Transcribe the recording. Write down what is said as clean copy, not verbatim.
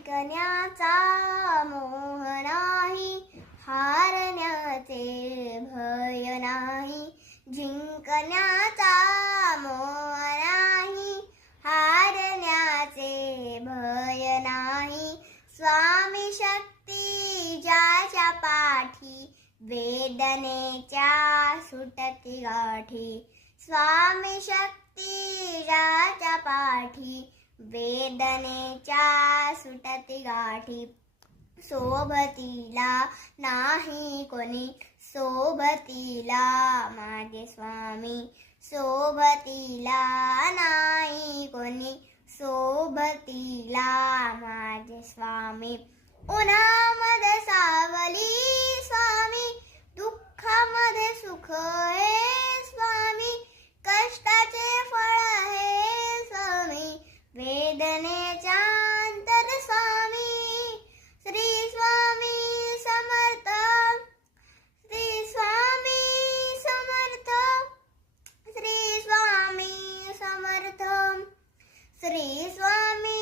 जिंकण्याचा मोह नाही, हारण्याचे भय नाही. जिंकण्याचा मोह नाही, हारण्याचे भय नाही. स्वामी शक्ती ज्याच्या पाठी, वेदनेच्या सुटती गाठी. स्वामी शक्ती ज्याच्या पाठी, वेदनेच्या सुटती गाठी. सोबतीला नाही कोणी, सोबतीला माझे स्वामी. सोबतीला नाही कोणी, सोबतीला माझे स्वामी. उन्हामध्ये सावली स्वामी, दुःखामध्ये सुख हे स्वामी. कष्टाचे फळ हे स्वामी, वेदनेच्या अंतर स्वामी. श्री स्वामी समर्थ, श्री स्वामी समर्थ, श्री स्वामी समर्थ, श्री स्वामी